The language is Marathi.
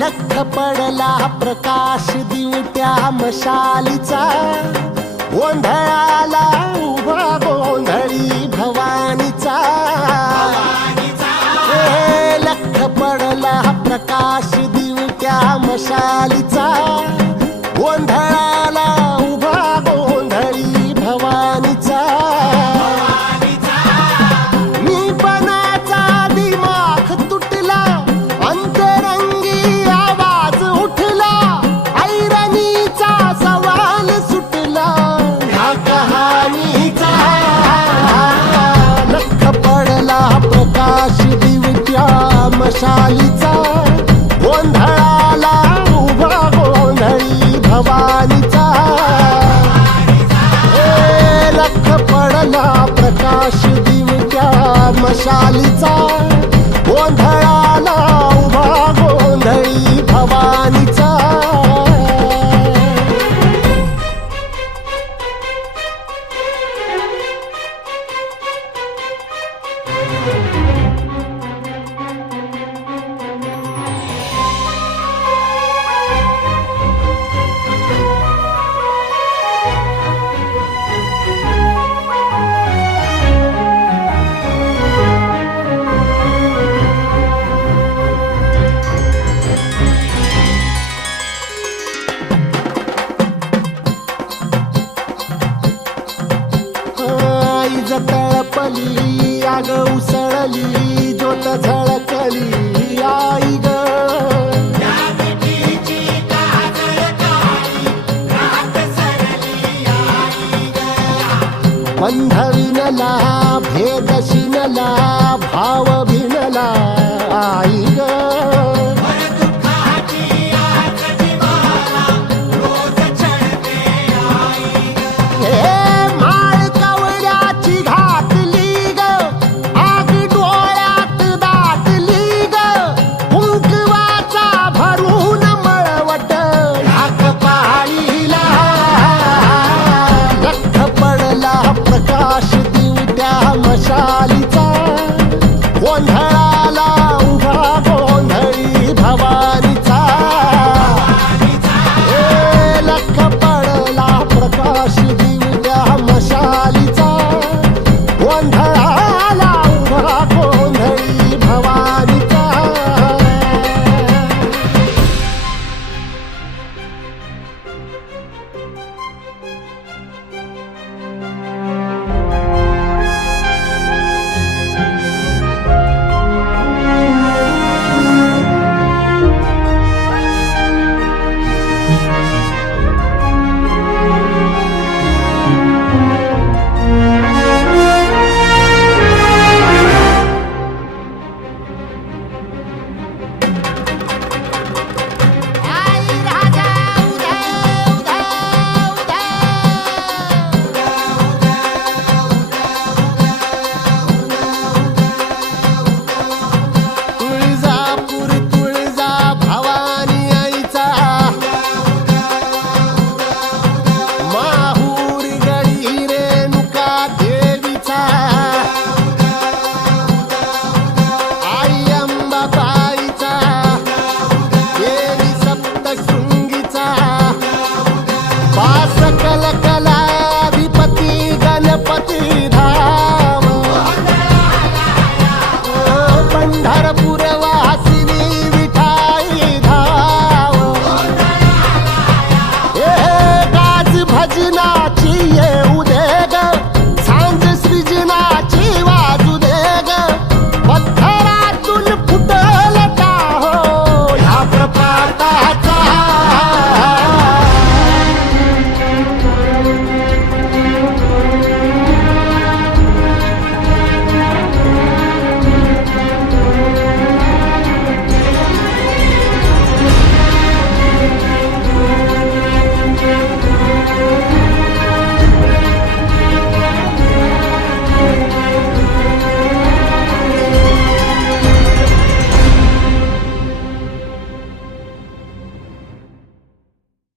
लख पडला प्रकाश दिवट्या मशालीचा. गोंधळाला उभा शालीचा आली आग उसळली ज्योत झळकली आई ग. बंध विनला भेद शिनला भाव भिनला आई ग.